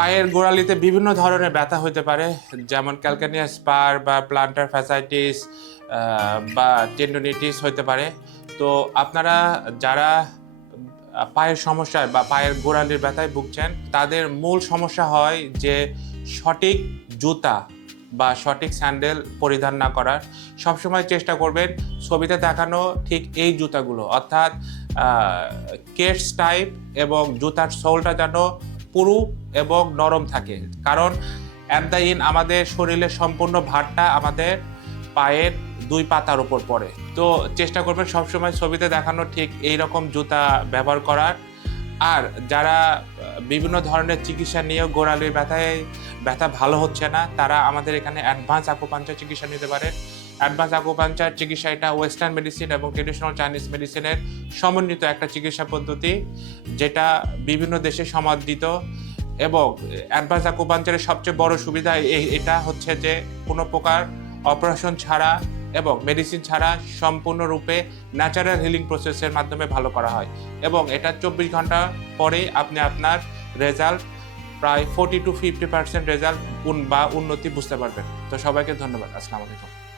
পায়ের গোড়ালিতে বিভিন্ন ধরনের ব্যথা হতে পারে, যেমন ক্যালকানিয়াস স্পার বা প্লান্টার ফ্যাসাইটিস বা টেন্ডোনিটিস হতে পারে। তো আপনারা যারা পায়ের সমস্যায় বা পায়ের গোড়ালির ব্যথায় ভুগছেন, তাদের মূল সমস্যা হয় যে সঠিক জুতা বা সঠিক স্যান্ডেল পরিধান না করার। সবসময় চেষ্টা করবেন ছবিতে দেখানো ঠিক এই জুতাগুলো, অর্থাৎ কেটস টাইপ এবং জুতার সোলটা যেন পুরু এবং নরম থাকে। কারণ অ্যাট দ্য আমাদের শরীরের সম্পূর্ণ ভারটা আমাদের পায়ের দুই পাতার উপর পড়ে। তো চেষ্টা করবেন সবসময় ছবিতে দেখানো ঠিক এই রকম জুতা ব্যবহার করার। আর যারা, বিভিন্ন ধরনের চিকিৎসা নিয়েও গোড়ালির ব্যথায়, ব্যথা ভালো হচ্ছে না, তারা আমাদের এখানে অ্যাডভান্স আকুপাঞ্চার চিকিৎসা নিতে পারে। অ্যাডভান্স আকুপাঞ্চার চিকিৎসা এটা ওয়েস্টার্ন মেডিসিন এবং ট্রেডিশনাল চাইনিজ মেডিসিনের সমন্বিত একটা চিকিৎসা পদ্ধতি, যেটা বিভিন্ন দেশে সমাদৃত এবং অ্যাডভান্স আকুপাঞ্চারের সবচেয়ে বড় সুবিধা এটা হচ্ছে যে কোনো প্রকার অপারেশন ছাড়া এবং মেডিসিন ছাড়া সম্পূর্ণরূপে ন্যাচারাল হিলিং প্রসেসের মাধ্যমে ভালো করা হয়। এবং এটা চব্বিশ ঘণ্টা পরেই আপনি আপনার রেজাল্ট প্রায় forty to fifty percent result বা উন্নতি বুঝতে পারবেন। তো সবাইকে ধন্যবাদ। আসসালামু আলাইকুম।